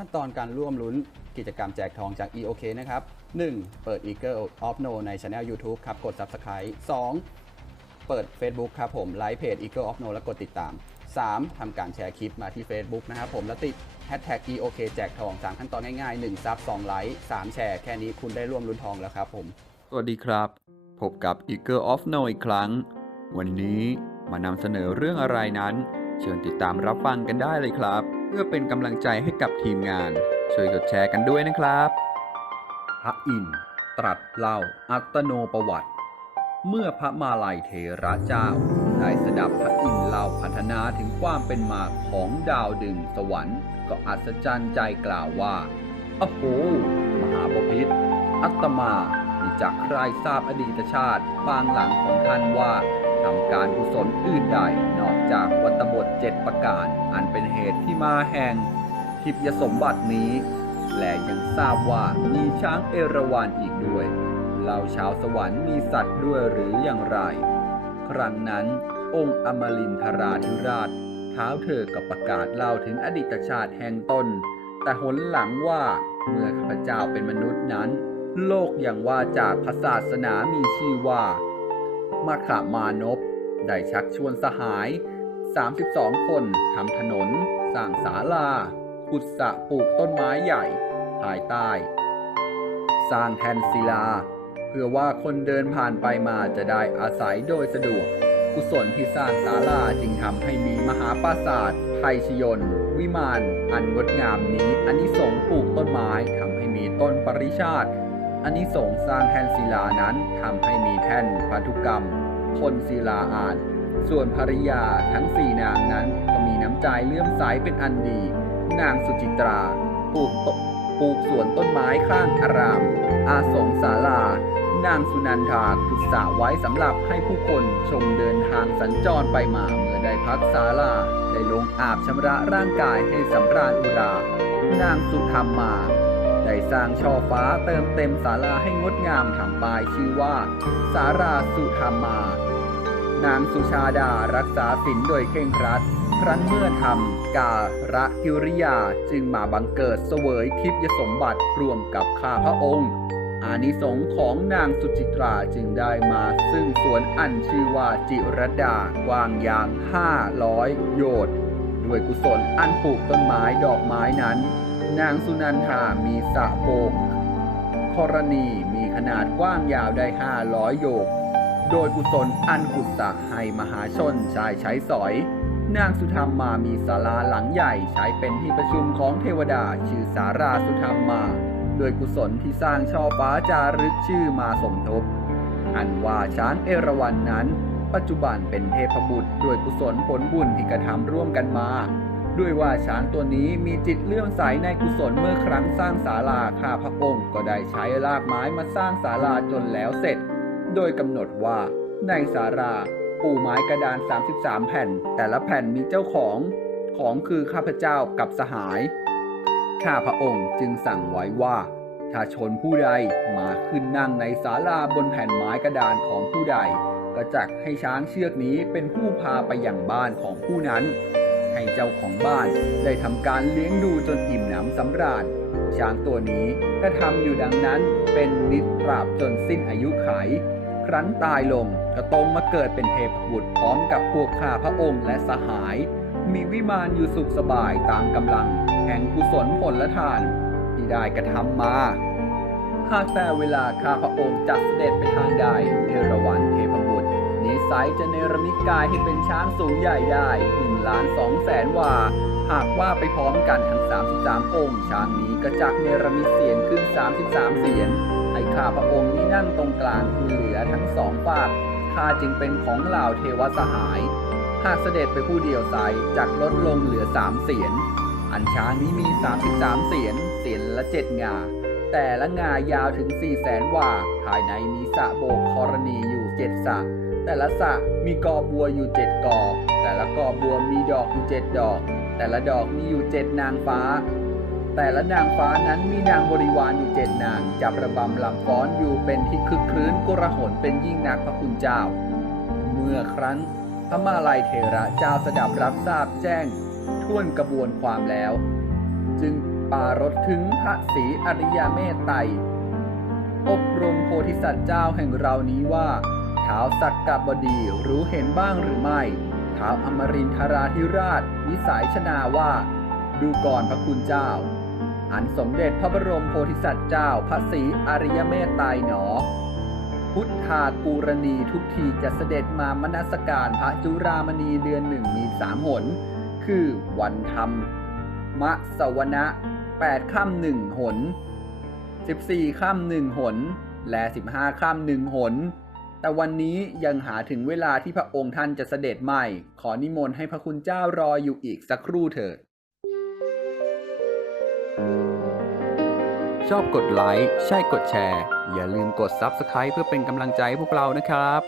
ขั้นตอนการร่วมลุ้นกิจกรรมแจกทองจาก EOK นะครับ 1. เปิด Eagle of No ใน Channel YouTube ครับ กด Subscribe 2. เปิด Facebook ครับผม ไลค์เพจ Eagle of No แล้วกดติดตาม 3. ทำการแชร์คลิปมาที่ Facebook นะครับผมแล้วติด Hashtag EOK แจกทอง 3 ขั้นตอนง่ายๆ 1 ซับ 2 ไลค์ 3 แชร์ แค่นี้คุณได้ร่วมลุ้นทองแล้วครับผม สวัสดีครับ พบกับ Eagle of No อีกครั้ง วันนี้มานำเสนอเรื่องอะไรนั้น เชิญติดตามรับฟังกันได้เลยครับ เพื่อเป็นกำลังใจให้กับทีมงาน ช่วยกดแชร์กันด้วยนะครับ พระอินทร์ตรัสเล่าอัตโนประวัติ เมื่อพระมาลัยเทระเจ้าได้สดับพระอินทร์เล่าพัฒนาถึงความเป็นมาของดาวดึงสวรรค์ ก็อัศจรรย์ใจกล่าวว่าโอ้โหมหาบพิษอัตมามีจักใครทราบอดีตชาติปางหลังของท่านว่า ทำการกุศลอื่นใดนอกจากวัตบทเจ็ดประการ อันเป็นเหตุที่มาแห่งทิพยสมบัตินี้ และยังทราบว่ามีช้างเอราวัณอีกด้วยเราชาวสวรรค์มีสัตว์ด้วยหรืออย่างไร ครั้งนั้นองค์อมรินทราธิราช เท้าเธอกับประกาศเล่าถึงอดีตชาติแห่งตนแต่หนหลังว่าเมื่อข้าพเจ้าเป็นมนุษย์นั้น โลกอย่างว่าจากศาสนามีชื่อว่า มาขามานพได้ชักชวนสหาย 32 คนทำถนน สร้างศาลา ขุดสระปลูกต้นไม้ใหญ่ ภายใต้ สร้างแทนศิลา เพื่อว่าคนเดินผ่านไปมาจะได้อาศัยโดยสะดวก กุศลที่สร้างศาลาจึงทำให้มีมหาปราสาทไทยชยน วิมาน อันงดงามนี้อันนี้สงปลูกต้นไม้ทำให้มีต้นปริชาติ อันนี้สงสร้างแท่นศิลานั้นทำให้มีแท่นพันธุกรรมคนศิลาอ่านส่วนภริยาทั้งสี่นางนั้นก็มีน้ำใจเลื่อมใสเป็นอันดี นางสุจิตราปลูกตปลูกสวนต้นไม้ข้างอาราม อาสงศาลา นางสุนันทาขุดสระไว้สำหรับให้ผู้คนชมเดินทางสัญจรไปมาเมื่อได้พักศาลา ได้ลงอาบชำระร่างกายให้สำราญอุรา นางสุธรรมมา ได้สร้างช่อฟ้าเติมเต็มศาลาให้งดงามทำป้ายชื่อว่า สาราสุธรรมา นางสุชาดารักษาศีลโดยเคร่งครัด ครั้นเมื่อทำการะกิริยาจึงมาบังเกิดเสวยทิพยสมบัติรวมกับข้าพระองค์อานิสงของนางสุจิตราจึงได้มาซึ่งสวนอันชื่อว่าจิรดากว้างยาง 500 โยชน์ด้วยกุศลอันปลูกต้นไม้ดอกไม้นั้น นางสุนันทามีสะโบกกรณีมีขนาดกว้างยาวได้ 500 โยชน์โดยกุศลอันกุศะให้มหาชนชายใช้สอย นางสุธรรมมามีศาลาหลังใหญ่ใช้เป็นที่ประชุมของเทวดาชื่อสาราสุธรรมมา โดยกุศลที่สร้างช่อฟ้าจารึกชื่อมาสมทบ อันว่าช้างเอราวัณนนั้น ปัจจุบันเป็นเทพบุตรด้วยกุศลผลบุญที่กระทำร่วมกันมา ด้วยว่าช้างตัวนี้มีจิตเลื่อมใสในกุศลเมื่อครั้งสร้างศาลาข้าพระองค์ก็ได้ใช้รากไม้มาสร้างศาลาจนแล้วเสร็จ โดยกำหนดว่าในสาราปูไม้กระดาน 33 แผ่น แต่ละแผ่นมีเจ้าของ ของคือข้าพเจ้ากับสหาย ข้าพระองค์จึงสั่งไว้ว่า ถ้าชนผู้ใดมาขึ้นนั่งในศาลาบนแผ่นไม้กระดานของผู้ใด ก็จักให้ช้างเชือกนี้เป็นผู้พาไปยังบ้านของผู้นั้น ให้เจ้าของบ้าน ได้ทำการเลี้ยงดูจนอิ่มหนำสำราญ ช้างตัวนี้ก็ทำอยู่ดังนั้นเป็นนิจตราบจนสิ้นอายุไข ครั้นตายลงก็ตรงมาเกิดเป็นเทพบุตรพร้อมกับพวกข้าพระองค์และสหาย มีวิมานอยู่สุขสบายตามกำลัง แห่งกุศลผลละทาน ที่ได้กระทำมาหากแต่เวลาข้าพระองค์จัดเสด็จไปทางใดเอราวัณ สัยจะเนรมิตกายให้เป็นช้างสูงใหญ่ได้หนึ่งล้านสองแสนวาหากว่าไปพร้อมกันทั้ง 33 องค์ ช้างนี้ก็จักเนรมิตเสียนขึ้น 33 เสียนให้ข้าพระองค์นี้นั่งตรงกลางคือเหลือทั้งสองฝากข้าจึงเป็นของเหล่าเทวสหาย หากเสด็จไปผู้เดียวไซจักลดลงเหลือ 3 เสียน อันช้างนี้มี 33 เสียน เสียนละ 7 งาแต่ละงายาวถึง4 0 0แสนวาภายในมีสระโบกธรณีอยู่ 7สระ แต่ละสระมีกอบัวอยู่ 7 กอ แต่ละกอบัวมีดอกอยู่ 7 ดอก แต่ละดอกมีอยู่ 7 นางฟ้า แต่ละนางฟ้านั้นมีนางบริวารอยู่เจ็ดนางจับระบำลำฟ้อนอยู่เป็นที่คึกครื้นกุระหนเป็นยิ่งนักพระคุณเจ้า เมื่อครั้นพระมาลัยเทระเจ้าสดับรับทราบแจ้งท่วนกระบวนความแล้ว จึงปารถถึงพระศรีอริยเมตไตรอบรมโพธิสัตว์เจ้าแห่งเรานี้ว่า ท้าวสักกบดีรู้เห็นบ้างหรือไม่ท้าวอมรินทราธิราช วิสัยชนาว่า ดูก่อนพระคุณเจ้า อันสมเด็จพระบรมโพธิสัตว์เจ้าพระศรีอริยเมตไตรหนอ พุทธากูรณีทุกทีจะเสด็จมามนสการพระจุรามณีเดือนหนึ่งมีสามหน คือวันธรรม มะสวนะแปดค่ำหนึ่งหนสิบี่ค่ำหนึ่งหน และสิบห้าค่ำหนึ่งหน แต่วันนี้ยังหาถึงเวลาที่พระองค์ท่านจะเสด็จใหม่ ขอนิมนต์ให้พระคุณเจ้ารออยู่อีกสักครู่เถิด ชอบกดไลค์ ใช่กดแชร์ อย่าลืมกด Subscribe เพื่อเป็นกำลังใจให้พวกเรานะครับ